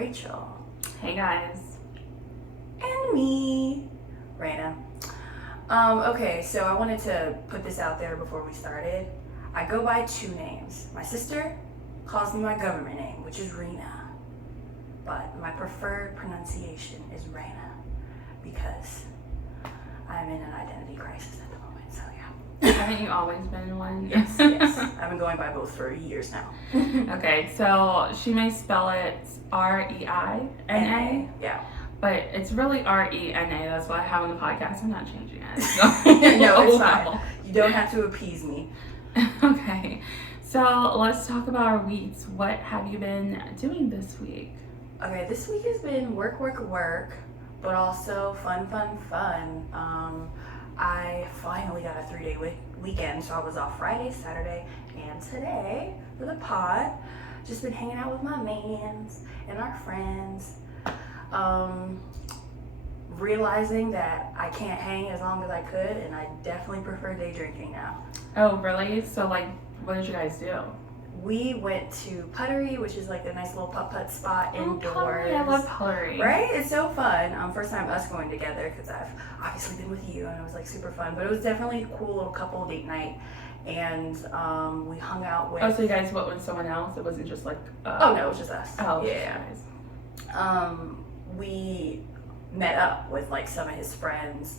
Rachel. Hey guys. And me, Raina. Okay, so I wanted to put this out there before we started. I go by two names. My sister calls me my government name, which is Rena. But my preferred pronunciation is Raina because I'm in an identity crisis at the moment, so yeah. Haven't you always been one? Yes. I've been going by both for years now. Okay, so she may spell it Reina. Yeah. But it's really Rena. That's what I have on the podcast. I'm not changing it. So. No, it's fine. You don't have to appease me. Okay, so let's talk about our weeks. What have you been doing this week? Okay, this week has been work, but also fun. I finally got a 3-day weekend, so I was off Friday, Saturday, and today for the pod. Just been hanging out with my mans and our friends. Realizing that I can't hang as long as I could, and I definitely prefer day drinking now. Oh, really? So, what did you guys do? We went to Puttery, which is like a nice little putt-putt spot indoors. Puttery. I love Puttery. Right? It's so fun. First time us going together, because I've obviously been with you, and it was like super fun. But it was definitely a cool little couple date night, and we hung out with. Oh, so you guys went with someone else? It wasn't just like. Oh no, it was just us. Oh yeah. We met up with like some of his friends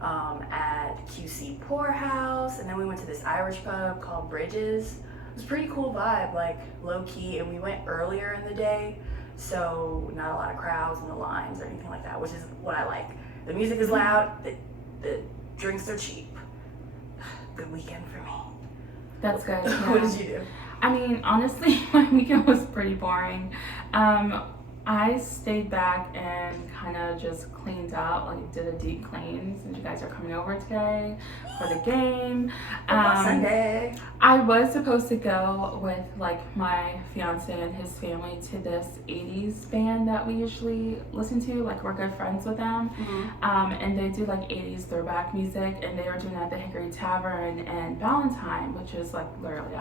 at QC Poorhouse, and then we went to this Irish pub called Bridges. It was a pretty cool vibe, like low key, and we went earlier in the day, so not a lot of crowds in the lines or anything like that, which is what I like. The music is loud, the drinks are cheap. Good weekend for me. That's good. Yeah. What did you do? I mean, honestly, my weekend was pretty boring. I stayed back and kind of just cleaned up, like did a deep clean since you guys are coming over today for the game. Sunday. I was supposed to go with like my fiance and his family to this 80s band that we usually listen to, like we're good friends with them. Mm-hmm. And they do like 80s throwback music, and they were doing it at the Hickory Tavern in Valentine, which is like literally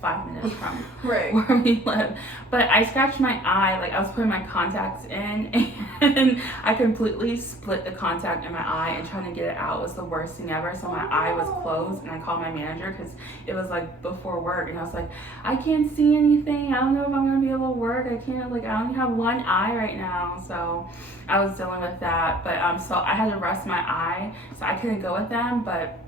5 minutes from right. where we live. But I scratched my eye, like I was putting my contacts in, and I completely split the contact in my eye, and trying to get it out was the worst thing ever. So my eye was closed, and I called my manager because it was like before work, and I was like, I can't see anything. I don't know if I'm gonna be able to work. I can't, like, I only have one eye right now. So I was dealing with that. But so I had to rest my eye, so I couldn't go with them. But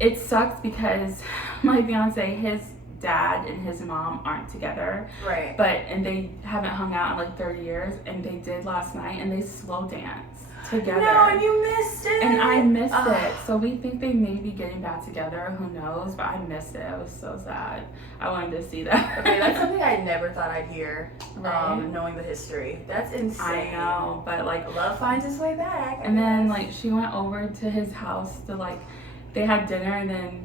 it sucks because my fiance, his dad and his mom aren't together, right? And they haven't hung out in like 30 years, and they did last night, and they slow dance together. No, and you missed it. And I missed it. So we think they may be getting back together. Who knows? But I missed it. I was so sad. I wanted to see that. Okay, that's something I never thought I'd hear. Right. Knowing the history, that's insane. I know, but like love finds its way back. And then like she went over to his house to like they had dinner, and then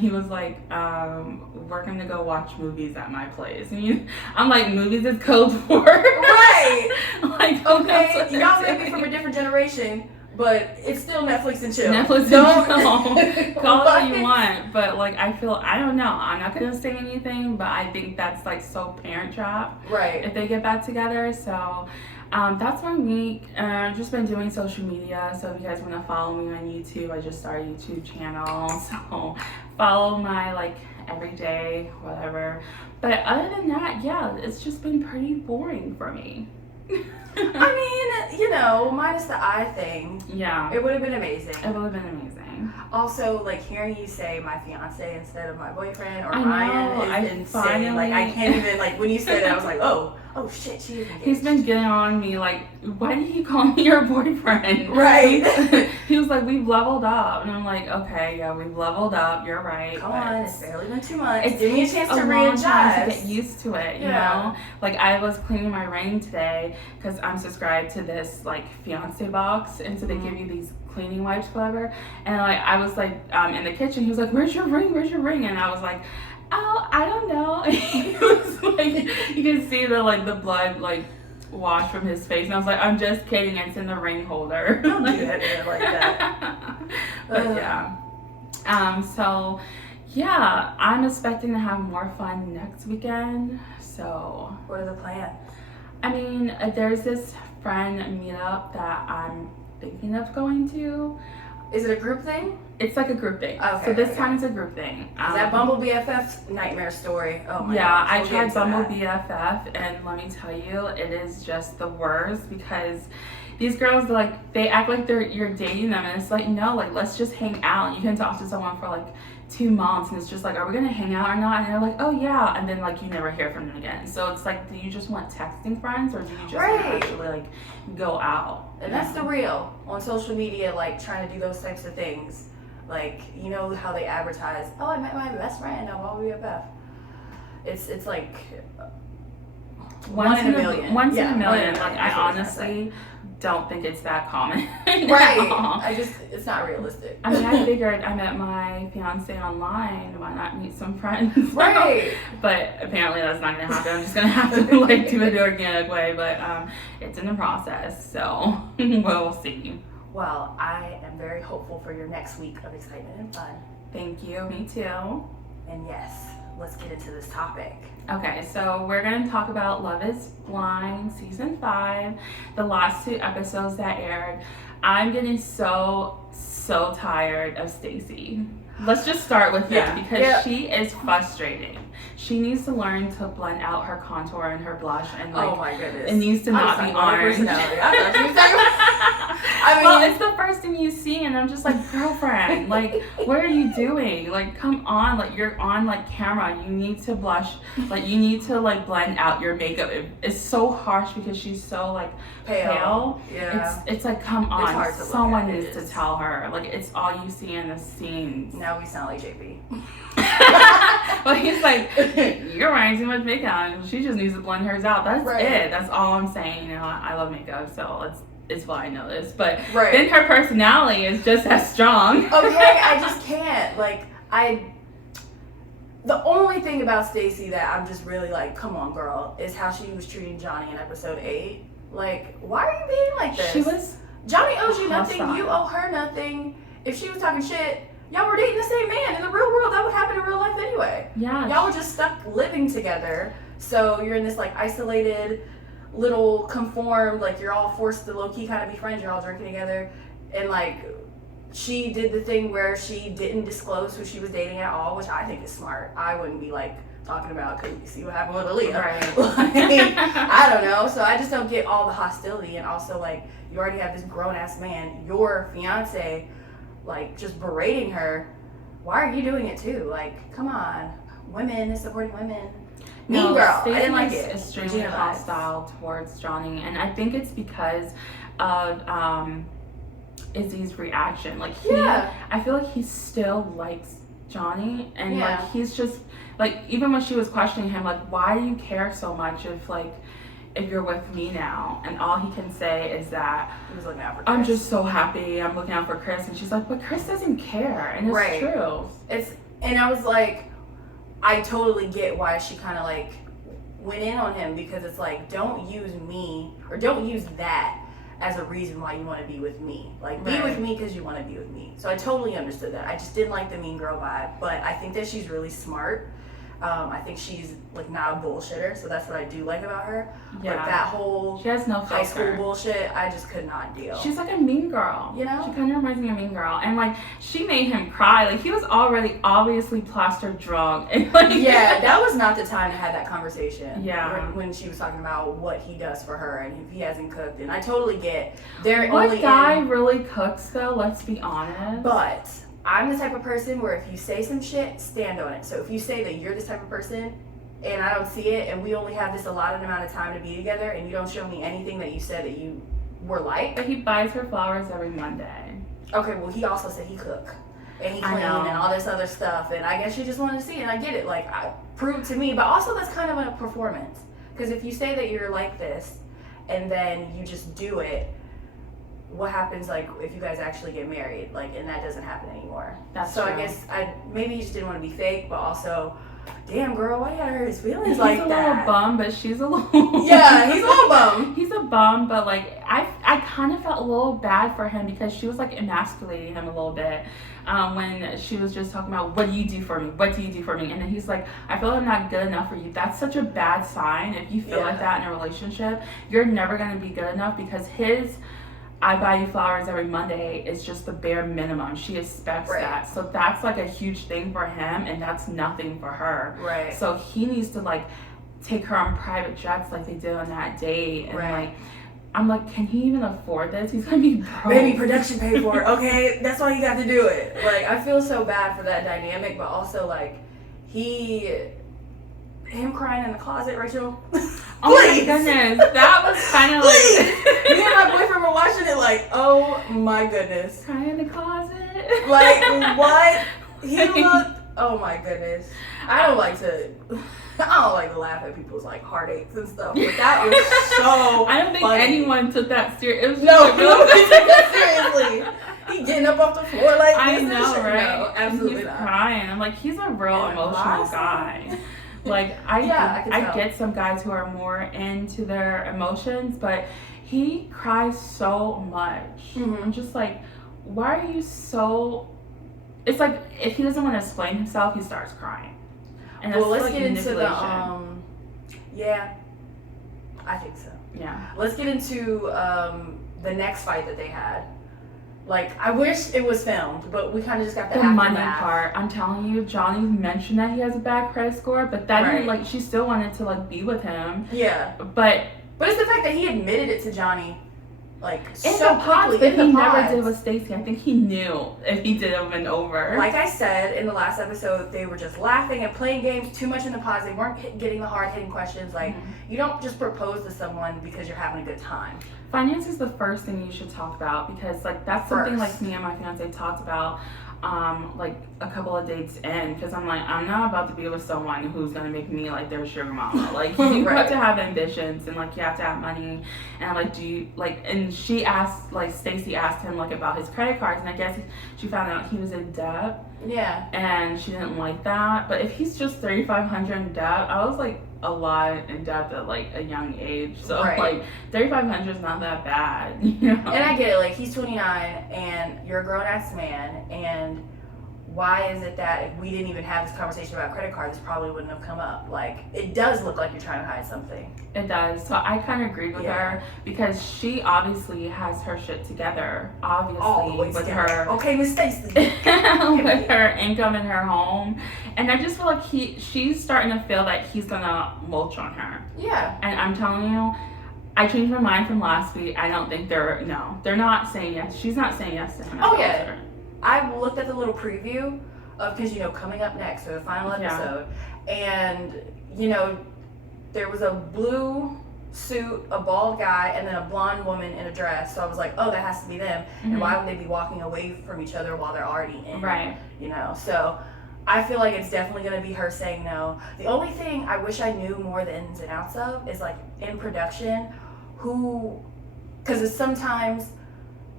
he was like, we're gonna go watch movies at my place. And I'm like, movies is code for right. Like, okay, y'all may be from a different generation, but it's still Netflix and chill. Netflix and chill. Call it what you want, but like I don't know. I'm not gonna say anything, but I think that's like so Parent Trap. Right. If they get back together, so. That's my week. I've just been doing social media, so if you guys want to follow me on YouTube, I just started a YouTube channel, so follow my like everyday whatever. But other than that, yeah, it's just been pretty boring for me. I mean, minus the eye thing. Yeah. It would have been amazing. It would have been amazing. Also, like hearing you say my fiance instead of my boyfriend or I Ryan is insane. Finally... Like I can't even like when you said it, I was like, oh shit, she is engaged. He's been getting on me like, why did you call me your boyfriend? Right. He was like, we've leveled up, and I'm like, okay, yeah, we've leveled up. You're right. Come on, it's barely been 2 months. It's give me a chance to readjust. To readjust. get used to it, you know. Like I was cleaning my ring today because I'm subscribed to this like fiance box, and so they give you these cleaning wipes, whatever. And like I was like in the kitchen, he was like, "Where's your ring? Where's your ring?" And I was like, "Oh, I don't know." And he was like, you can see the like the blood like wash from his face, and I was like, "I'm just kidding. It's in the ring holder." Don't do that like that. But yeah. So yeah, I'm expecting to have more fun next weekend. So what are the plans? I mean, there's this friend meetup that I'm thinking of going to. Is it a group thing? It's like a group thing. Okay, So this okay. time it's a group thing. Is that Bumble BFF's nightmare story? Oh my Yeah, gosh. I We'll get tried into Bumble that. BFF, and let me tell you, it is just the worst because these girls, like, they act like you're dating them, and it's like, no, like, let's just hang out. And you can talk to someone for like 2 months, and it's just like, are we gonna hang out or not? And they're like, oh yeah, and then like you never hear from them again. So it's like, do you just want texting friends, or do you just want to Right. actually like go out? And that's the real on social media, like trying to do those types of things. Like, you know how they advertise, oh, I met my best friend on Bumble BFF. It's like one in a million. Once Yeah, in a million. one in a Like, million, I that's what I was trying to say. honestly don't think it's that common. Right. It's not realistic. I mean, I figured I met my fiance online. Why not meet some friends? Right. But apparently that's not gonna happen. I'm just gonna have to like do it the organic way. But it's in the process, so we'll see. Well, I am very hopeful for your next week of excitement and fun. Thank you. Me too. And yes, let's get into this topic. Okay, so we're going to talk about Love is Blind Season 5, the last 2 episodes that aired. I'm getting so tired of Stacey. Let's just start with Yeah. that because she is frustrating. She needs to learn to blend out her contour and her blush, and like Oh my goodness. it needs to I was not be talking about her orange. personality. I thought she was talking about- I mean, Well, it's the first thing you see, and I'm just like, girlfriend, like, what are you doing? Like, come on, like, you're on like camera. You need to blush, like, you need to like blend out your makeup. It's so harsh because she's so like pale. Yeah. It's like, come It's on, hard to look someone at, it needs to is. tell her. Like, it's all you see in the scenes. Now we sound like JP. But he's like, you're wearing too much makeup. She just needs to blend hers out. That's Right. it. That's all I'm saying. You know, I love makeup, so it's why I know this. But Right. then her personality is just as strong. Okay, I just can't. Like, the only thing about Stacey that I'm just really like, come on, girl, is how she was treating Johnny in episode 8. Like, why are you being like this? She was Johnny owes you nothing. hostile. You owe her nothing. If she was talking shit, y'all were dating the same man. In the real world, that would happen in real life anyway. yeah. Y'all were just stuck living together. So you're in this like isolated, little conformed, like you're all forced to low key kind of be friends. You're all drinking together, and like she did the thing where she didn't disclose who she was dating at all, which I think is smart. I wouldn't be like talking about because you see what happened with Aaliyah. Right. Like, I don't know. So I just don't get all the hostility, and also like you already have this grown ass man, your fiance, like just berating her. Why are you doing it too? Like, come on, women is supporting women. Mean No, girl. Stacey I didn't like is it. extremely Regina vibes. hostile towards Johnny, and I think it's because of Izzy's reaction. Like, Yeah. I feel like he still likes Johnny, and Yeah. like he's just like, even when she was questioning him, like, why do you care so much if you're with me now? And all he can say is that He was looking out for I'm Chris. just so happy, I'm looking out for Chris. And she's like, but Chris doesn't care, and it's Right. true. And I was like, I totally get why she kind of like went in on him, because it's like, don't use me or don't use that as a reason why you want to be with me. Like, be Right. with me because you want to be with me. So I totally understood that. I just didn't like the mean girl vibe, but I think that she's really smart. I think she's like not a bullshitter, so that's what I do like about her. Yeah. But that whole She has no high school filter. bullshit, I just could not deal. She's like a mean girl. You know? She kind of reminds me of a mean girl. And like, she made him cry. Like, he was already obviously plastered drunk. And like, Yeah, that was not the time to have that conversation. Yeah. When she was talking about what he does for her and if he hasn't cooked. And I totally get they're What only guy in, really cooks though? Let's be honest. but I'm the type of person where if you say some shit, stand on it. So if you say that you're this type of person and I don't see it and we only have this allotted amount of time to be together and you don't show me anything that you said that you were like. But he buys her flowers every Monday. Okay, well he also said he cook. And he I clean know. and all this other stuff, and I guess you just wanted to see it, and I get it. Like, prove to me, but also that's kind of a performance. Because if you say that you're like this, and then you just do it, what happens like if you guys actually get married? Like, and that doesn't happen anymore. That's so true. I guess maybe you just didn't want to be fake, but also, damn girl, why you gotta hurt his feelings He's like a that? little bum, but she's a little. Yeah, he's a little bum. He's a bum, but like I I kind of felt a little bad for him because she was like emasculating him a little bit when she was just talking about, what do you do for me? What do you do for me? And then he's like, I feel I'm not good enough for you. That's such a bad sign. If you feel like that in a relationship, you're never going to be good enough, because his I buy you flowers every Monday is just the bare minimum. She expects that. So that's like a huge thing for him, and that's nothing for her. Right. So he needs to like take her on private jets like they did on that date. And like, I'm like, can he even afford this? He's gonna be broke. Maybe production paid for it. Okay, that's why you got to do it. Like, I feel so bad for that dynamic, but also like him crying in the closet, Rachel. Oh my goodness, that was kind of like me and my boyfriend were watching it like, oh my goodness, crying in the closet. Like, what? He looked. Oh my goodness. I don't like to laugh at people's like heartaches and stuff, but that was so. I don't think funny. Anyone took that serious. It was just nobody took that seriously. He getting up off the floor like I this. know, right? No, absolutely he's not. crying. I'm like, he's a real emotional guy. Like, I get some guys who are more into their emotions, but he cries so much. Mm-hmm. I'm just like, why are you so? It's like, if he doesn't want to explain himself, he starts crying. And well, let's like get into the yeah, I think so. Yeah. Let's get into the next fight that they had. Like, I wish it was filmed, but we kind of just got the money part. I'm telling you, Johnny mentioned that he has a bad credit score, but that didn't, like, she still wanted to like be with him. Yeah. But it's the fact that he admitted it to Johnny, like, in so the quickly. But he never did with Stacey. I think he knew if he did it over and over. Like I said in the last episode, they were just laughing and playing games too much in the pods. They weren't getting the hard-hitting questions. Like, you don't just propose to someone because you're having a good time. Finance is the first thing you should talk about, because like that's something like me and my fiance talked about like a couple of dates in, because I'm like, I'm not about to be with someone who's gonna make me like their sugar mama. Like, you have to have ambitions, and like you have to have money, and like, do you like, and she asked, like, Stacey asked him like about his credit cards, and I guess she found out he was in debt. Yeah. And she didn't like that. But if he's just $3,500 in debt, I was like a lot in debt at like a young age. So like $3,500 is not that bad, you know? And I get it, like, he's 29 and you're a grown ass man, and why is it that if we didn't even have this conversation about credit cards, this probably wouldn't have come up? Like, it does look like you're trying to hide something. It does. So I kind of agreed with her, because she obviously has her shit together. Obviously, with her. Okay, Miss Stacey. With her income in her home, and I just feel like she's starting to feel that he's gonna mulch on her. Yeah. And I'm telling you, I changed my mind from last week. I don't think they're not saying yes. She's not saying yes to him. Oh yeah. I looked at the little preview of, because, you know, coming up next, or the final episode, and, you know, there was a blue suit, a bald guy, and then a blonde woman in a dress. So I was like, oh, that has to be them. Mm-hmm. And why would they be walking away from each other while they're already in? Right. You know, so I feel like it's definitely going to be her saying no. The only thing I wish I knew more the ins and outs of is, like, in production, because sometimes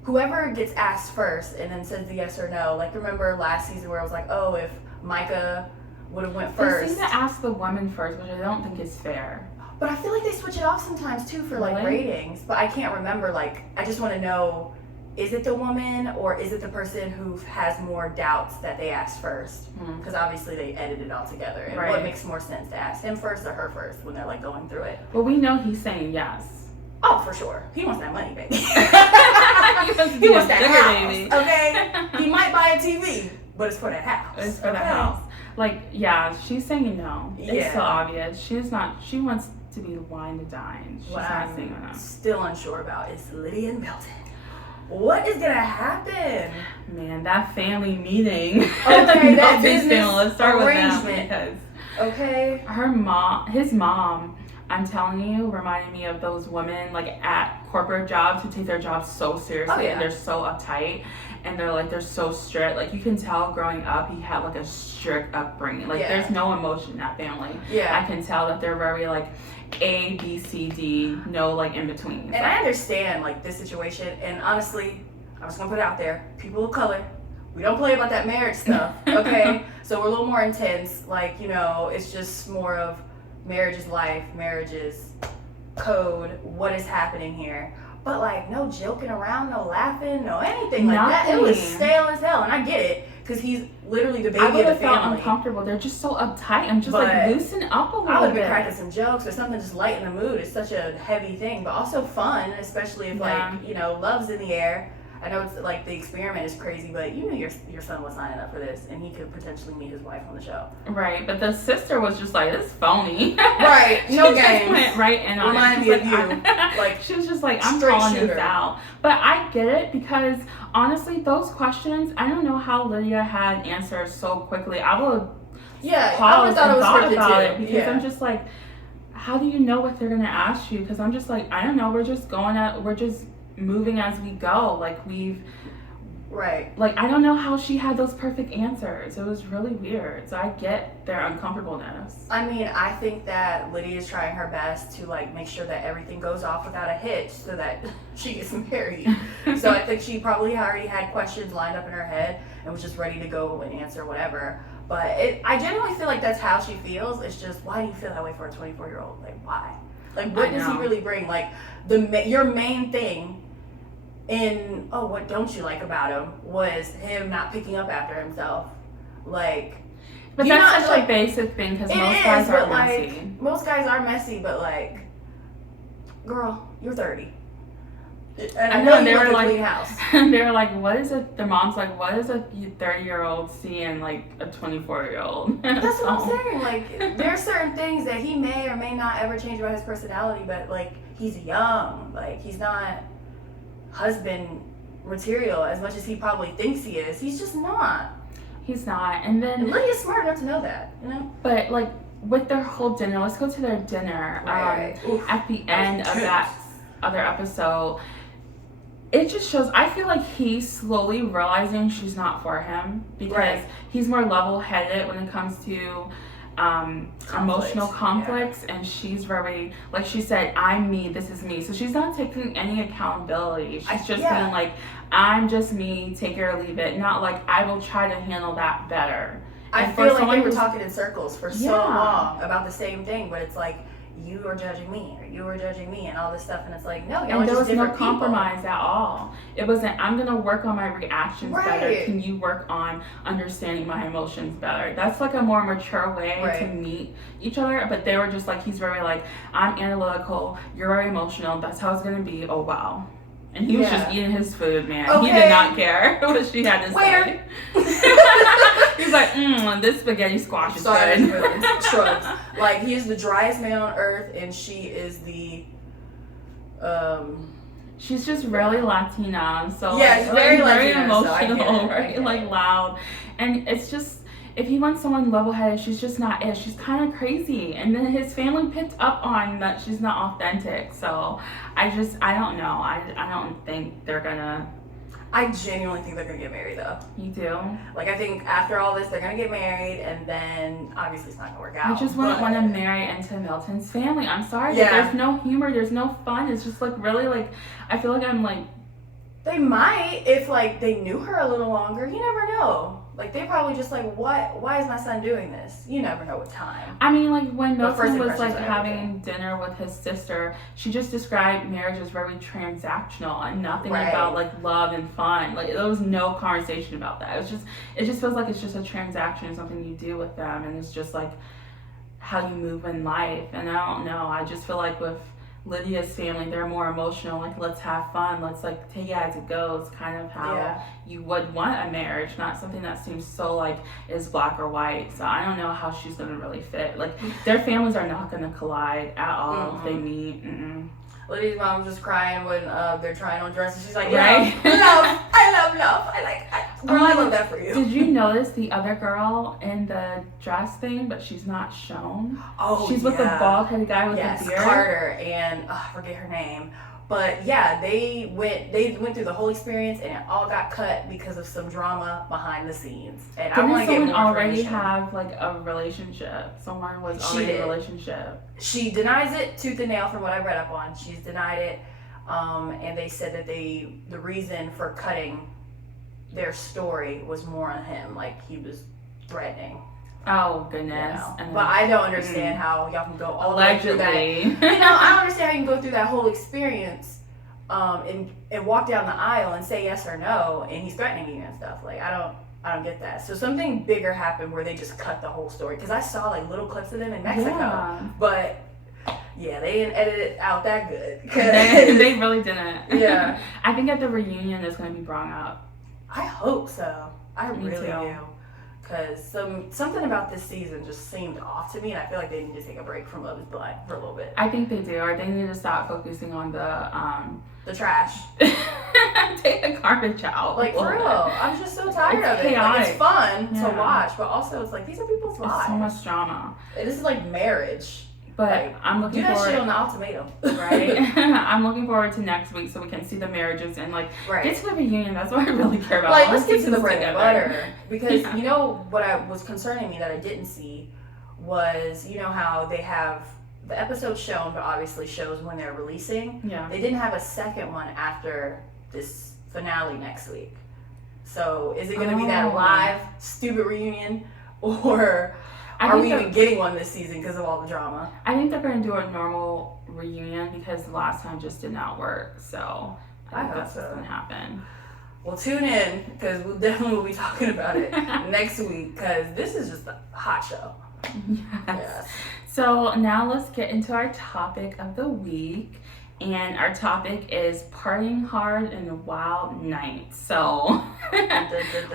whoever gets asked first and then says the yes or no, like, remember last season where it was like, oh, if Micah would have went first. They seem to ask the woman first, which I don't think is fair. But I feel like they switch it off sometimes too for like ratings. But I can't remember. Like, I just want to know, is it the woman or is it the person who has more doubts that they asked first? Because obviously they edited it all together. And what makes more sense, to ask him first or her first when they're like going through it? Well, we know he's saying yes. Oh, for sure. He wants that money, baby. he wants that house, baby. Okay? He might buy a TV, but it's for that house. It's for the house. Like, yeah, she's saying no. It's so obvious. She wants to be wine to dine. She's not saying no. Still unsure about is Lydia and Milton. What is gonna happen? Man, that family meeting. Okay, that business let's start arrangement. With that, because his mom, I'm telling you, reminded me of those women like at corporate jobs who take their jobs so seriously and they're so uptight and they're so strict. Like, you can tell growing up he had like a strict upbringing. Like, there's no emotion in that family. Yeah. I can tell that they're very like A, B, C, D, no like in between. And I understand like this situation, and honestly, I'm just gonna put it out there, people of color, we don't play about that marriage stuff, okay? So we're a little more intense. Like, you know, it's just more of marriage is life, marriage is code, what is happening here. but like no joking around, no laughing, no anything like that. It was stale as hell, and I get it because he's literally the baby of the family. I would have felt uncomfortable. They're just so uptight. I'm just like, loosen up a little bit. I would have been cracking some jokes or something, just lighten the mood. It's such a heavy thing, but also fun, especially if like, you know, love's in the air. I know it's like the experiment is crazy, but you knew your son was signing up for this, and he could potentially meet his wife on the show. Right, but the sister was just like, this is phony. Right, no games. Just went right in on it. Reminded me of you. Like, she was just like, I'm calling this out. But I get it because honestly, those questions, I don't know how Lydia had answers so quickly. I would pause and thought about it because I'm just like, how do you know what they're gonna ask you? Because I'm just like, I don't know. We're just moving as we go. Like like I don't know how she had those perfect answers. It was really weird. So I get their uncomfortableness. I mean, I think that Lydia is trying her best to like make sure that everything goes off without a hitch so that she gets married. So I think she probably already had questions lined up in her head and was just ready to go and answer whatever. But I genuinely feel like that's how she feels. It's just, why do you feel that way for a 24-year-old? Like, why? Like, what does he really bring? Like, your main thing in, what don't you like about him was him not picking up after himself. Like, but that's such a basic thing because most guys are messy. Like, most guys are messy, but like, girl, you're 30. And I know they were like, clean house. They were like, what is it? Their mom's like, what is a 30-year-old seeing like a 24-year-old? That's what I'm saying. Like, there are certain things that he may or may not ever change about his personality, but like, he's young. Like, he's not husband material as much as he probably thinks he is. He's just not. He's not. And then Lydia's smart enough to know that, you know? But like with their whole dinner, let's go to their dinner. Right. At the end of that other episode, it just shows, I feel like he's slowly realizing she's not for him because he's more level-headed when it comes to emotional conflicts, and she's very, like she said, I'm me, this is me. So she's not taking any accountability. She's just being like, I'm just me, take it or leave it. Not like, I will try to handle that better. I feel like they were talking in circles for so long about the same thing, but it's like, you are judging me, or you are judging me, and all this stuff, and it's like, no, y'all and there just was no different compromise people. At all. It wasn't, I'm gonna work on my reactions better. Can you work on understanding my emotions better? That's like a more mature way to meet each other. But they were just like, he's very like, I'm analytical, you're very emotional, that's how it's gonna be. Oh wow. And he was just eating his food, man. Okay. He did not care what she had to say. He's like, this spaghetti squash is good. Shrugs. Like, he is the driest man on earth, and she is the, she's just really Latina, so yeah, very emotional, so very like loud, and it's just, if he wants someone level-headed, she's just not it. She's kind of crazy, and then his family picked up on that she's not authentic. So I don't know. I don't think they're gonna. I genuinely think they're gonna get married, though. You do? Like, I think after all this, they're gonna get married, and then obviously it's not gonna work out. I just wouldn't want to marry into Milton's family. I'm sorry, but there's no humor, there's no fun. It's just like really like, I feel like I'm like. They might if like they knew her a little longer. You never know. Like, they probably just like, why is my son doing this? You never know with time. I mean, like, when Milton was like having dinner with his sister, she just described marriage as very transactional and nothing about like love and fun. Like, there was no conversation about that. It just feels like it's just a transaction, something you do with them, and it's just like how you move in life. And I don't know. I just feel like with Lydia's family, they're more emotional, like, let's have fun, let's like take it as it goes, kind of how you would want a marriage, not something that seems so like is black or white. So I don't know how she's gonna really fit. Like, their families are not gonna collide at all if they meet. Lydia's mom was just crying when they're trying on dresses. She's like, love, I love love. I love that for you. Did you notice the other girl in the dress thing, but she's not shown? Oh, she's with the bald-headed guy with the beard. Carter, and I forget her name. But yeah, they went through the whole experience, and it all got cut because of some drama behind the scenes. And I want to get more someone already have like a relationship? Someone was already in a relationship. She denies it tooth and nail from what I read up on. She's denied it, and they said that the reason for cutting their story was more on him, like he was threatening. Oh goodness! You know? But I don't understand how y'all can go all allegedly. the way through that. I don't understand how you can go through that whole experience, and walk down the aisle and say yes or no, and he's threatening you and stuff. Like, I don't get that. So something bigger happened where they just cut the whole story, because I saw like little clips of them in Mexico, but yeah, they didn't edit it out that good. They really didn't. Yeah. I think at the reunion it's going to be brought up. I hope so. I Me really too. do. Because something about this season just seemed off to me, and I feel like they need to take a break from Love is Blind for a little bit. I think they do, or they need to stop focusing on The trash. take the garbage out. Like, for real. I'm just so tired It's of it. Like, chaotic. it's fun to Yeah. watch, but also it's like, these are people's There's lives. so much drama. This is like marriage. But Like, I'm Do looking that shit on forward, the ultimatum. right? I'm looking forward to next week so we can see the marriages and like Right. get to the reunion. That's what I really care about. Like, I let's wanna get see to the this bread and together. butter. Because Yeah. you know what I was concerning me that I didn't see was, you know how they have the episodes shown, but obviously shows when they're releasing. Yeah. They didn't have a second one after this finale next week. So is it going to be that Oh. live stupid reunion, or I are think we that- even getting one this season because of all the drama? I think they're going to do a normal reunion because the last time just did not work. So I I think hope that's what's so. going to happen. Well, tune in, because we'll definitely will be talking about it next week, because this is just a hot show. Yes. So now let's get into our topic of the week. And our topic is partying hard and wild nights. So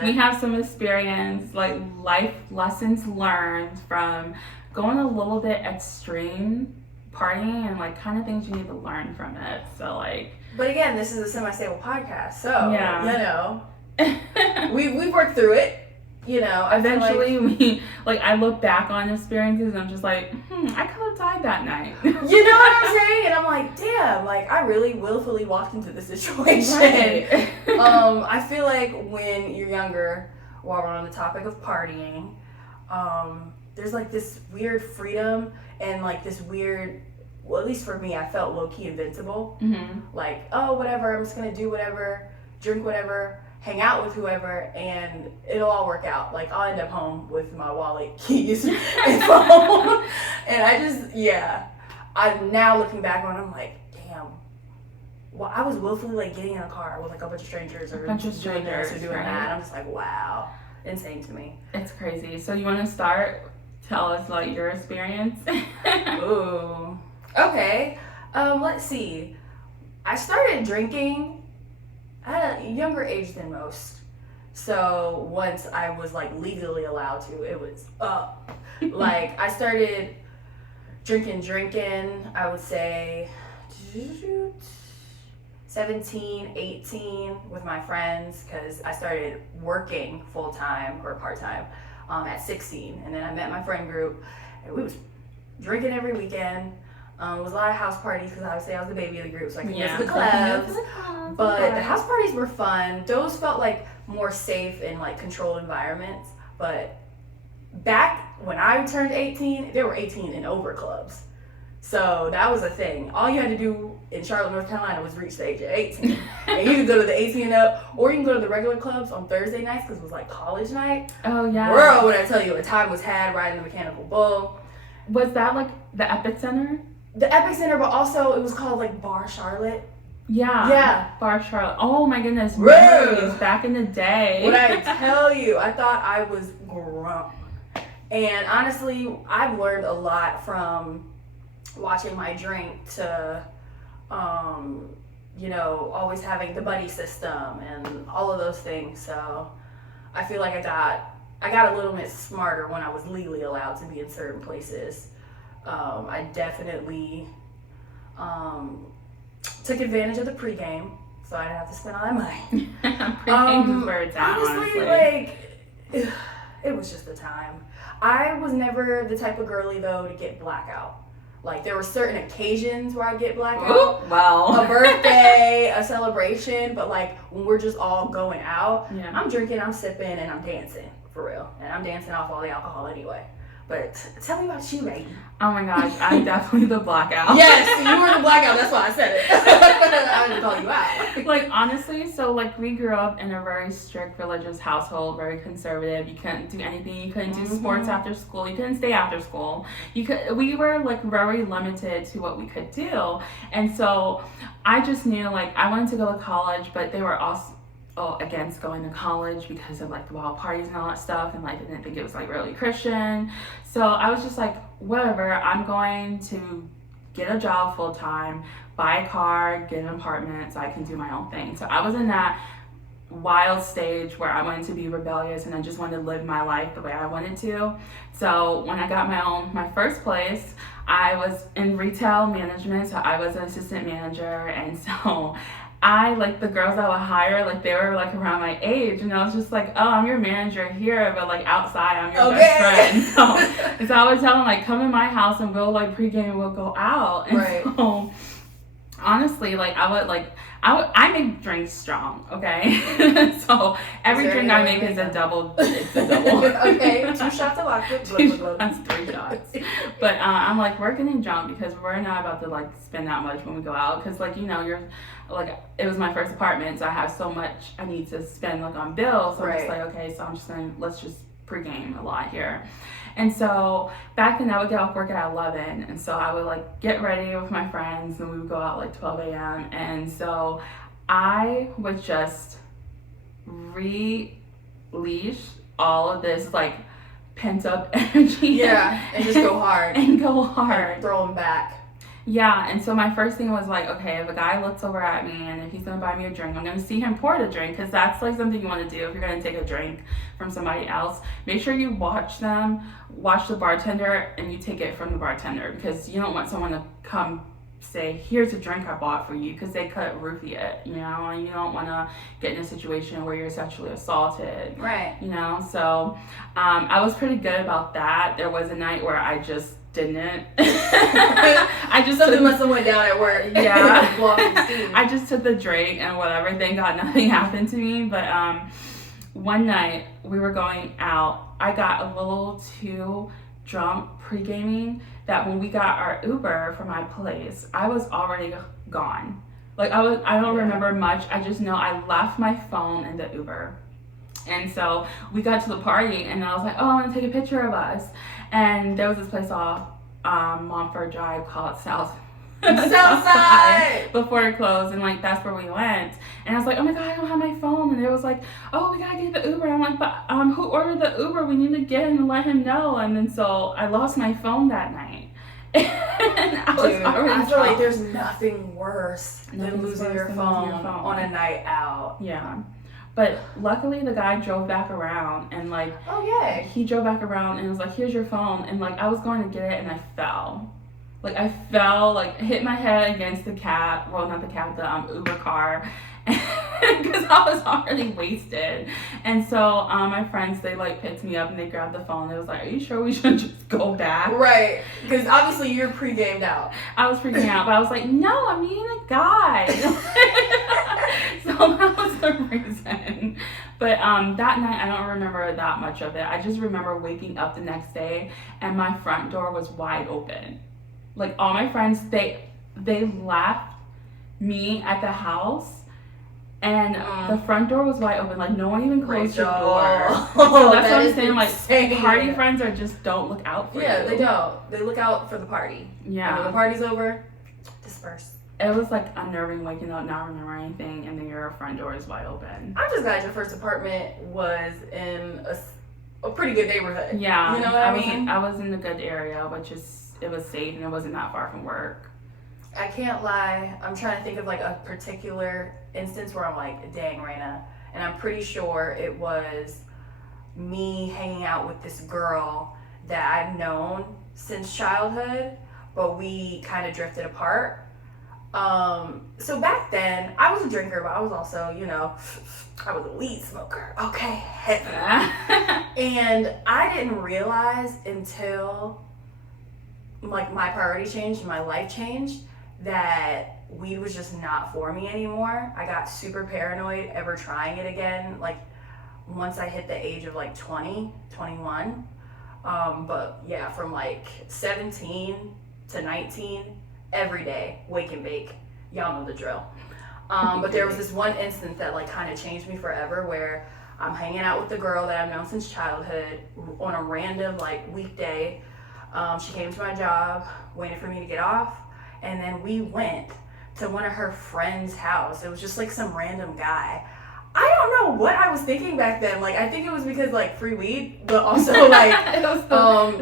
we have some experience, like life lessons learned from going a little bit extreme partying and like kind of things you need to learn from it. So like, But again, this is a semi-stable podcast, so Yeah. you know, we've worked through it. You know, I feel like- eventually I look back on experiences and I'm just like, I could have died that night. you know what I'm saying? And I'm like, damn, like I really willfully walked into the situation. Right. I feel like when you're younger, while we're on the topic of partying, there's like this weird freedom and like this weird, well, at least for me, I felt low-key invincible. Mhm. Like, oh, whatever, I'm just gonna do whatever, drink whatever, hang out with whoever, and it'll all work out. Like, I'll end up home with my wallet, keys, and phone. And I just, yeah. I'm now looking back on it, I'm like, damn. Well, I was willfully like getting in a car with like a bunch of strangers or bunch of doing this or strangers, doing right? that. I'm just like, wow. Insane to me. It's crazy. So you want to start? Tell us about your experience. Ooh. Okay. Let's see. I started drinking at a younger age than most. So once I was like legally allowed to, it was up. Like I started drinking, I would say 17, 18 with my friends, because I started working full-time or part-time at 16. And then I met my friend group and we was drinking every weekend. It was a lot of house parties because obviously I was the baby of the group, so I could go to the clubs. But the house parties were fun. Those felt like more safe and like controlled environments. But back when I turned 18, there were 18 and over clubs. So that was a thing. All you had to do in Charlotte, North Carolina was reach the age of 18. And you could go to the 18 and up, or you can go to the regular clubs on Thursday nights because it was like college night. Oh yeah. Girl, when I tell you, a time was had riding the mechanical bull. Was that like the Epicenter? The Epic Center, but also it was called like Bar Charlotte. Yeah. Yeah. Bar Charlotte. Oh my goodness. Bro. Memories back in the day. When I tell you, I thought I was grump. And honestly, I've learned a lot from watching my drink to, you know, always having the buddy system and all of those things. So I feel like I got a little bit smarter when I was legally allowed to be in certain places. I definitely took advantage of the pregame, so I didn't have to spend all that money. Pre-games is where it's at, honestly. like, it was just a time. I was never the type of girly, though, to get blackout. Like, there were certain occasions where I'd get blackout. Ooh, well. A birthday, a celebration, but like, when we're just all going out, Yeah. I'm drinking, I'm sipping, and I'm dancing, for real. And I'm dancing off all the alcohol anyway. But tell me about you, baby. Oh my gosh, I'm definitely the blackout. Yes, you were the blackout. That's why I said it. I didn't call you out. Like, honestly, so like we grew up in a very strict religious household, very conservative. You couldn't do anything. You couldn't do sports after school. You couldn't stay after school. We were like very limited to what we could do. And so I just knew like I wanted to go to college, but they were also against going to college because of like the wild parties and all that stuff, and like I didn't think it was like really Christian. So I was just like, whatever, I'm going to get a job full time, buy a car, get an apartment so I can do my own thing. So I was in that wild stage where I wanted to be rebellious and I just wanted to live my life the way I wanted to. So when I got my first place, I was in retail management, so I was an assistant manager, and so I, like, the girls that would hire, like, they were, like, around my age, and I was just like, oh, I'm your manager here, but, like, outside, I'm your best friend. So I would tell them, like, come in my house, and we'll, like, pregame, and we'll go out. And so, honestly, like, I make drinks strong, okay? So every drink I make is a double. Okay, 2 shots of vodka. That's 3 shots. But I'm like, we're getting drunk because we're not about to like spend that much when we go out. Because like, you know, you're like, it was my first apartment, so I have so much I need to spend like on bills. So I'm just like, okay, so I'm just let's just pregame a lot here. And so back then I would get off work at 11, and so I would like get ready with my friends, and we would go out like 12 a.m. And so I would just release all of this like pent up energy. Yeah, and just go hard. And go hard. And throw them back. Yeah, and so my first thing was like, okay, if a guy looks over at me and if he's gonna buy me a drink, I'm gonna see him pour the drink, because that's like something you want to do if you're gonna take a drink from somebody else. Make sure you watch the bartender, and you take it from the bartender, because you don't want someone to come say, here's a drink I bought for you, because they could roofie it, you know, and you don't want to get in a situation where you're sexually assaulted, right? You know, so I was pretty good about that. There was a night where I just didn't. I just something must have went down at work. Yeah. I just took the drink and whatever. Thank God nothing happened to me. But one night we were going out. I got a little too drunk pre-gaming that when we got our Uber from my place, I was already gone. Like I don't remember much. I just know I left my phone in the Uber. And so we got to the party, and I was like, oh, I want to take a picture of us. And there was this place off Montfort Drive called Southside before it closed, and like that's where we went. And I was like, oh my God, I don't have my phone. And it was like, oh, we gotta get the Uber. I'm like, but who ordered the Uber? We need to get him and let him know. And then so I lost my phone that night. And I feel like there's nothing worse than losing your phone on a night out. Yeah. But luckily the guy drove back around, and like, oh yeah, he drove back around and was like, here's your phone. And like I was going to get it, and I fell. Like I fell, like hit my head against the cab, well not the cab, the Uber car, because I was already wasted. And so my friends, they like picked me up and they grabbed the phone. They was like, are you sure we should just go back? Right, because obviously you're pre-gamed out. I was freaking out, but I was like, no, I'm meeting a guy. So that was the reason. But that night I don't remember that much of it. I just remember waking up the next day and my front door was wide open. Like all my friends, they left me at the house, and the front door was wide open. Like no one even closed the door. So that's what I'm saying. Insane. Like party friends are just don't look out for you. Yeah, they don't. They look out for the party. Yeah. And when the party's over, disperse. It was like unnerving waking up, not remembering anything, and then your front door is wide open. I'm just glad your first apartment was in a pretty good neighborhood. Yeah. You know what I mean? I was in a good area, but just it was safe and it wasn't that far from work. I can't lie. I'm trying to think of like a particular instance where I'm like, dang, Raina. And I'm pretty sure it was me hanging out with this girl that I've known since childhood, but we kind of drifted apart. So back then, I was a drinker, but I was also, you know, I was a weed smoker. Okay. And I didn't realize until like my priority changed, my life changed, that weed was just not for me anymore. I got super paranoid ever trying it again. Like once I hit the age of like 20, 21, But yeah, from like 17 to 19, every day, wake and bake. Y'all know the drill. But there was this one instance that like kind of changed me forever, where I'm hanging out with the girl that I've known since childhood on a random like weekday. She came to my job, waited for me to get off, and then we went to one of her friend's house. It was just like some random guy. I don't know what I was thinking back then. Like, I think it was because like free weed, but also like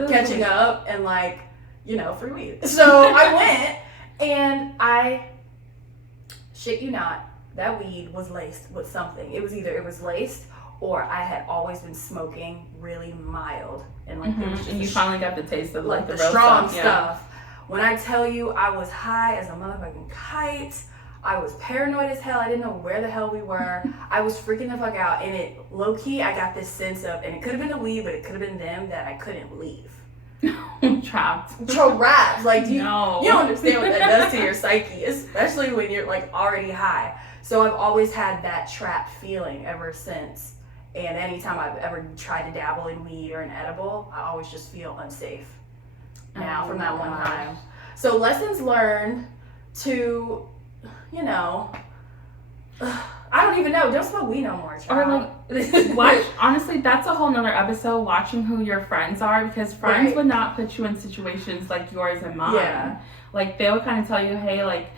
catching up and like, you know, free weed. So I went, and I shit you not, that weed was laced with something. It was either it was laced or I had always been smoking really mild, and like there was just and you finally got the taste of like the real strong stuff. stuff. When I tell you I was high as a motherfucking kite, I was paranoid as hell. I didn't know where the hell we were. I was freaking the fuck out, and it low key I got this sense of, and it could have been the weed, but it could have been them, that I couldn't leave. Trapped. Like you No. don't understand what that does to your psyche, especially when you're like already high. So I've always had that trapped feeling ever since. And anytime I've ever tried to dabble in weed or an edible, I always just feel unsafe now from that one time. So lessons learned to, you know, I don't even know. Don't smoke weed no more, child. Or like, watch. Honestly, that's a whole nother episode. Watching who your friends are, because friends would not put you in situations like yours and mine. Yeah. Like they would kind of tell you, hey, like,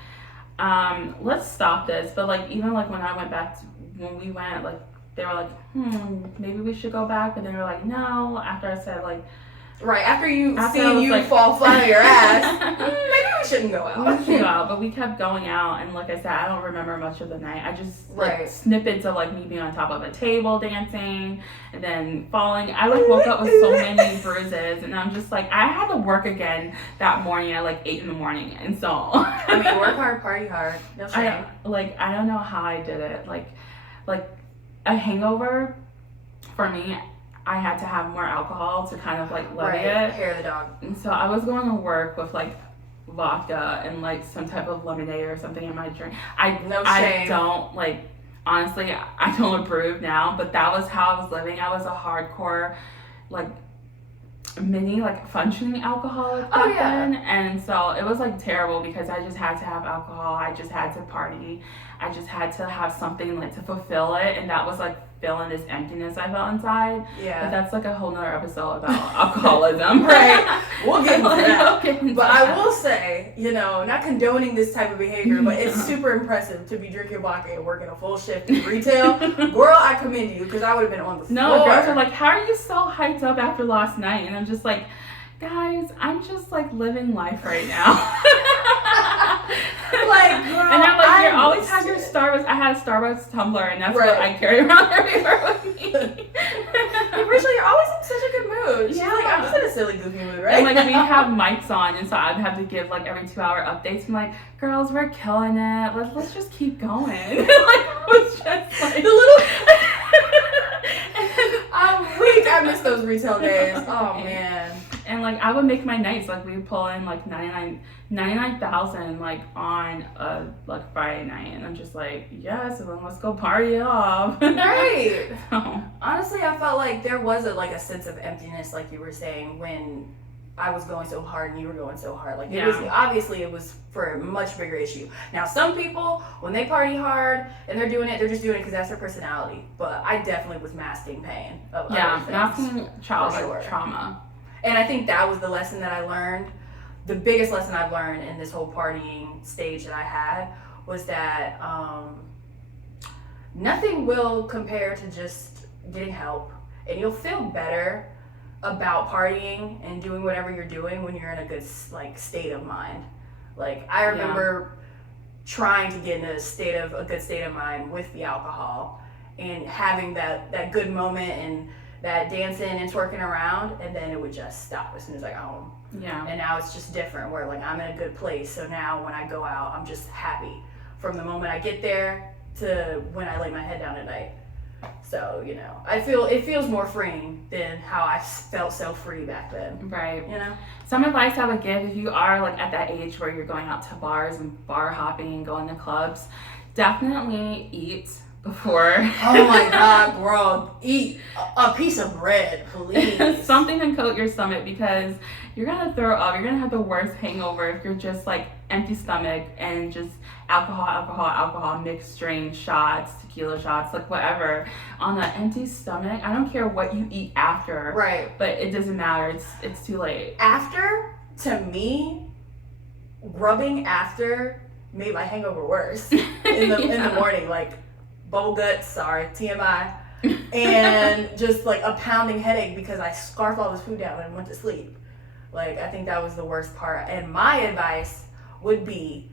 let's stop this. But like even like when I went back to, when we went, like they were like, maybe we should go back. But they were like, no. After I said like. Right, after you fall flat on your ass, maybe we shouldn't go out. We should go out, but we kept going out, and like I said, I don't remember much of the night. I just like snippets of like me being on top of a table dancing, and then falling. I like woke up with so many bruises, and I'm just like, I had to work again that morning at like 8 a.m, and so. I mean, work hard, party hard. No shame. I don't know how I did it. Like a hangover for me. I had to have more alcohol to kind of like levy it. Hair of the dog. And so I was going to work with like vodka and like some type of lemonade or something in my drink. I don't like, honestly, I don't approve now, but that was how I was living. I was a hardcore like mini like functioning alcoholic back then, and so it was like terrible because I just had to have alcohol. I just had to party. I just had to have something like to fulfill it, and that was like filling this emptiness I felt inside. Yeah. But that's like a whole nother episode about alcoholism. Right. We'll get into that. But But I will say, you know, not condoning this type of behavior, but it's super impressive to be drinking vodka and working a full shift in retail. Girl, I commend you, because I would have been on the floor. No, girls are like, how are you so hyped up after last night? And I'm just like, guys, I'm just like living life right now. Like, girl, and I'm like, you always have your Starbucks. I had a Starbucks tumbler, and that's what I carry around everywhere with me. Rachel, you're always in such a good mood. She's like, I'm just in a silly, goofy mood, right? And like we have mics on, and so I'd have to give like every 2-hour updates. I'm like, girls, we're killing it. Let's just keep going. Like it was just like the little. I'm weak. I miss those retail days. Oh man. And like I would make my nights, like we would pull in like 99,000 like on a like Friday night, and I'm just like, yes, and then let's go party it off. Right. So. Honestly, I felt like there was a sense of emptiness, like you were saying, when I was going so hard and you were going so hard. Like it was obviously it was for a much bigger issue. Now some people, when they party hard and they're doing it, they're just doing it because that's their personality. But I definitely was masking pain of other things, masking childhood trauma. And I think that was the lesson that I learned. The biggest lesson I've learned in this whole partying stage that I had was that nothing will compare to just getting help. And you'll feel better about partying and doing whatever you're doing when you're in a good like state of mind. Like I remember trying to get in a good state of mind with the alcohol and having that good moment and that dancing and twerking around, and then it would just stop as soon as I got home. Yeah. And now it's just different where like I'm in a good place, so now when I go out I'm just happy from the moment I get there to when I lay my head down at night. So, you know, it feels more freeing than how I felt so free back then. Right. You know? Some advice I would give if you are like at that age where you're going out to bars and bar hopping and going to clubs, definitely eat before. Oh my God, girl. Eat a piece of bread, please. Something to coat your stomach, because you're gonna throw up. You're gonna have the worst hangover if you're just like empty stomach and just alcohol, mixed drink shots, tequila shots, like whatever. On an empty stomach, I don't care what you eat after. Right. But it doesn't matter. It's too late. After, to me, rubbing after made my hangover worse in the morning. Like bubble guts, sorry, TMI. And just like a pounding headache because I scarfed all this food down and went to sleep. Like, I think that was the worst part. And my advice would be,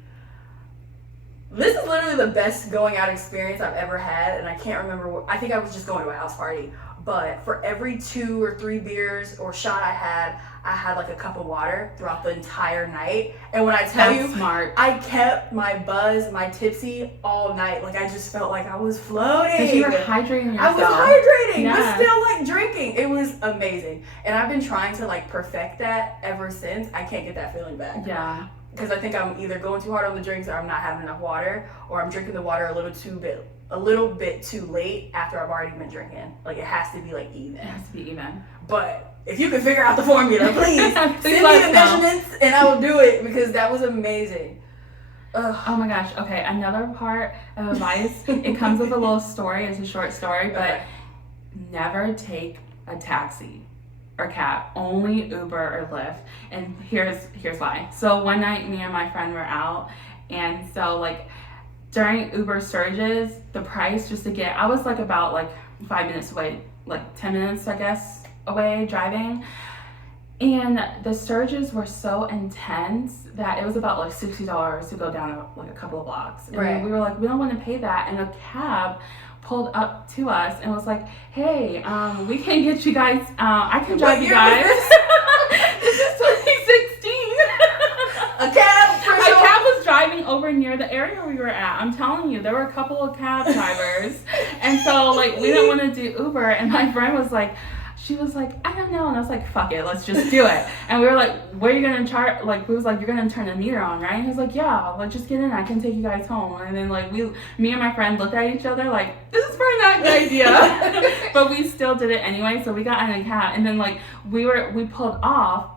this is literally the best going out experience I've ever had, and I can't remember. I think I was just going to a house party, but for every 2 or 3 beers or shot I had like a cup of water throughout the entire night. And when I tell That's you, smart. I kept my buzz, my tipsy all night. Like, I just felt like I was floating. Because you were hydrating I yourself. was hydrating, Yeah. but still like drinking. It was amazing. And I've been trying to like perfect that ever since. I can't get that feeling back. Yeah. Because I think I'm either going too hard on the drinks, or I'm not having enough water, or I'm drinking the water a little bit too late after I've already been drinking. Like, it has to be like even. It has to be even. But if you can figure out the formula, please send me let the us know. measurements and I will do it, because that was amazing. Ugh. Oh my gosh. Okay, another part of advice. It comes with a little story. It's a short story, but Okay. never take a taxi or cab. Only Uber or Lyft. And here's why. So one night, me and my friend were out, and so like during Uber surges, the price just to get, I was like about like 5 minutes away, like 10 minutes I guess away driving. And the surges were so intense that it was about like $60 to go down like a couple of blocks. And Right. we were like, we don't want to pay that. And a cab pulled up to us and was like, hey, we can get you guys, I can drive What you year guys. was This is 2016. A cab for A sure. cab was driving over near the area we were at. I'm telling you, there were a couple of cab drivers. And so like we didn't want to do Uber, and my friend was like, she was like, I don't know. And I was like, fuck it, let's just do it. And we were like, what are you going to charge? Like, we was like, you're going to turn the meter on, right? And he was like, yeah, like, just get in. I can take you guys home. And then, like, me and my friend looked at each other like, this is probably not a good idea. But we still did it anyway. So we got in a cab. And then, like, we pulled off,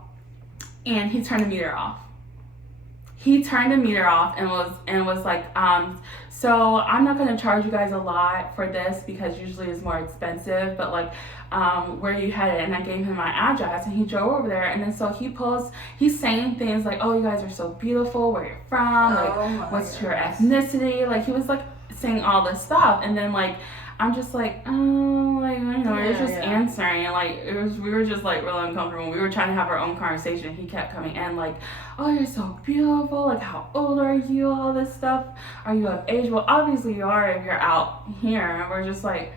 and he turned the meter off. He turned the meter off and was like, so I'm not going to charge you guys a lot for this because usually it's more expensive, but like, where you headed? And I gave him my address, and he drove over there. And then so he's saying things like, oh, you guys are so beautiful, where you're from, like, what's your ethnicity? Like, he was like saying all this stuff. And then like, I'm just like, oh, like, you know, he was just answering, and like, we were just like really uncomfortable. We were trying to have our own conversation. He kept coming in like, oh, you're so beautiful, like, how old are you, all this stuff, are you of age? Well, obviously you are if you're out here. And we're just like,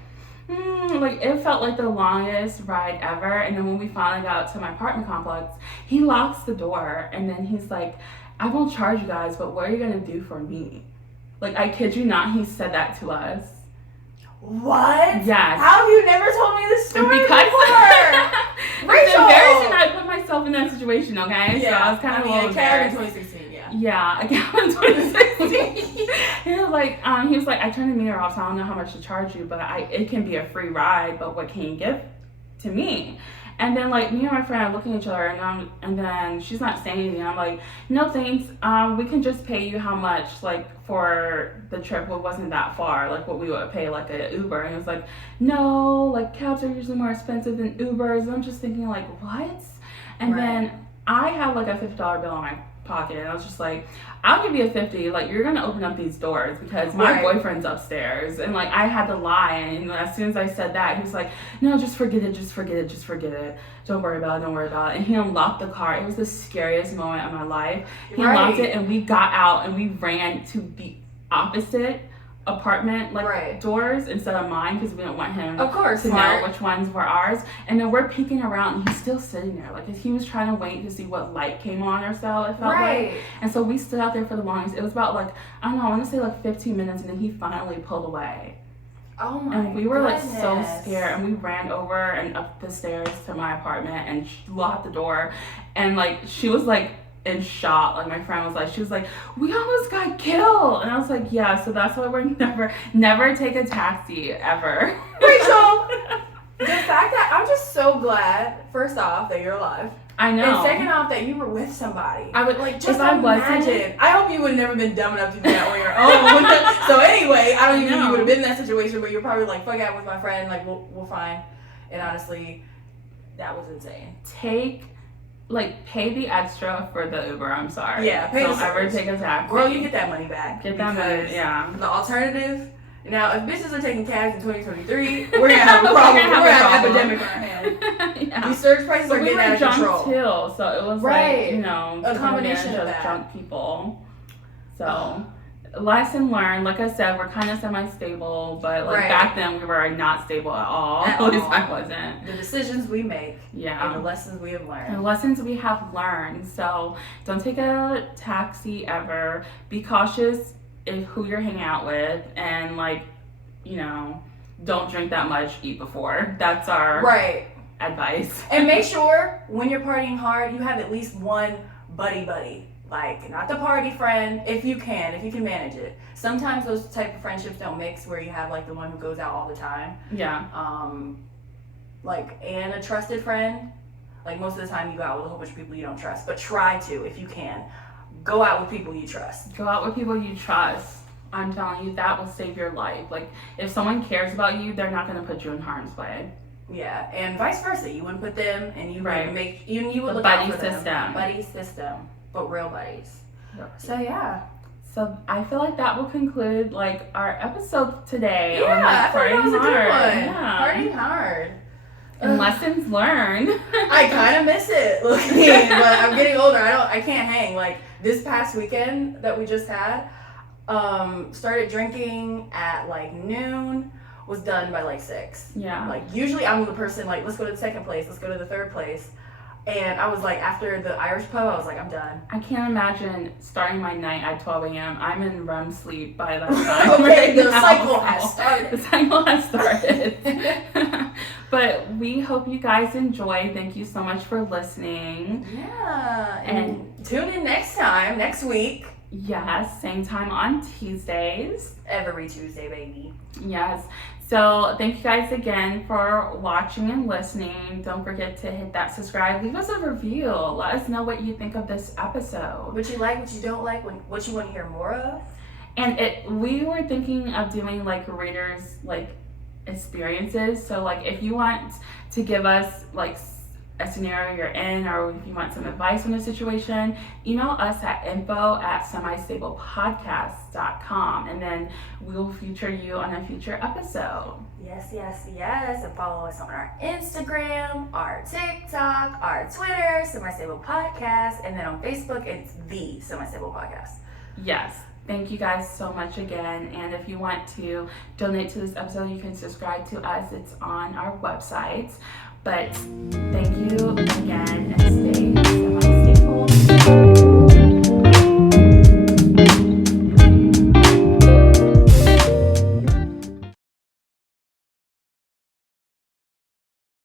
like, it felt like the longest ride ever. And then when we finally got to my apartment complex, he locks the door, and then he's like, I won't charge you guys, but what are you gonna do for me? Like, I kid you not, he said that to us. What? Yes. How have you never told me this story Because before? it's embarrassing that I put myself in that situation, okay? Yeah. So I was kind of a little a cab in embarrassed. 2016, yeah. Yeah, again in 2016. He was like, I turned the meter off, so I don't know how much to charge you, but it can be a free ride, but what can you give to me? And then like me and my friend are looking at each other, and then she's not saying anything. I'm like, no thanks. We can just pay you how much, like, for the trip. It wasn't that far, like what we would pay like a Uber. And it was like, no, like cabs are usually more expensive than Ubers. And I'm just thinking like, what? And then I have like a $50 bill in my pocket, and I was just like, I'll give you a 50, like, you're gonna open up these doors because my boyfriend's upstairs. And like, I had to lie, and as soon as I said that, he was like, no, just forget it, don't worry about it. And he unlocked the car. It was the scariest moment of my life. He unlocked it, and we got out and we ran to the opposite apartment doors instead of mine, because we didn't want him Of course, to know which ones were ours. And then we're peeking around, and he's still sitting there, like, he was trying to wait to see what light came on or so, it felt like. And so we stood out there for the longest. It was about like, I don't know, I want to say like 15 minutes, and then he finally pulled away. Oh my And we were like goodness. so scared, and we ran over and up the stairs to my apartment and locked the door. And like, she was like in shock. Like my friend was like, she was like, we almost got killed. And I was like, yeah, so that's why we're never take a taxi ever. Rachel, the fact that I'm just so glad, first off, that you're alive. I know. And second off, that you were with somebody. I would like just if I imagine. I hope you would have never been dumb enough to do that on your own. So anyway, I don't even think you would have been in that situation, but you're probably like, fuck it, I'm with my friend, like we're fine. And honestly, that was insane. Pay the extra for the Uber. I'm sorry. Yeah, pay Don't the ever service. take a taxi. Girl, you get that money back. Get that money. Yeah. The alternative. Now, if bitches are taking cabs in 2023, we're gonna have a problem. We're gonna have an epidemic on our hands. Yeah. These surge prices are we getting were out of drunk control. too, so it was Right. like, A combination of that. drunk people. So, lesson learned. Like I said, we're kind of semi-stable, but like back then we were not stable at all. At At least all. I wasn't. The decisions we make Yeah. and the lessons we have learned. The lessons we have learned. So don't take a taxi ever. Be cautious of who you're hanging out with, and don't drink that much. Eat before. That's our advice. And make sure when you're partying hard, you have at least one buddy. Like, not the party friend, if you can manage it. Sometimes those type of friendships don't mix, where you have like the one who goes out all the time. Yeah. And a trusted friend. Like, most of the time you go out with a whole bunch of people you don't trust, but try to, if you can, go out with people you trust. Go out with people you trust. I'm telling you, that will save your life. Like, if someone cares about you, they're not going to put you in harm's way. Yeah, and vice versa. You wouldn't put them, and you would you would The look buddy out for them. system. Buddy system, but real buddies. Yep. So yeah. So I feel like that will conclude like our episode today. Yeah, on, like, I thought that was a good one. Yeah. Partying hard. And lessons learned. I kind of miss it, looking, but I'm getting older. I can't hang. Like, this past weekend that we just had, started drinking at like noon, was done by like 6. Yeah. Like, usually I'm the person like, let's go to the second place, let's go to the third place. And I was like, after the Irish pub, I was like, I'm done. I can't imagine starting my night at 12 a.m. I'm in REM sleep by that time. Okay, the now, cycle so has started. The cycle has started. But we hope you guys enjoy. Thank you so much for listening. Yeah. And tune in next week. Yes, same time on Tuesdays. Every Tuesday, baby. Yes. So thank you guys again for watching and listening. Don't forget to hit that subscribe. Leave us a review. Let us know what you think of this episode. What you like, what you don't like, what you want to hear more of. And we were thinking of doing like readers like experiences. So like if you want to give us like a scenario you're in, or if you want some advice on a situation, email us at info@semistablepodcast.com, and then we'll feature you on a future episode. Yes. And follow us on our Instagram, our TikTok, our Twitter, Semi-Stable Podcast, and then on Facebook, it's the Semi-Stable Podcast. Yes. Thank you guys so much again. And if you want to donate to this episode, you can subscribe to us. It's on our website. But thank you again, and stay safe.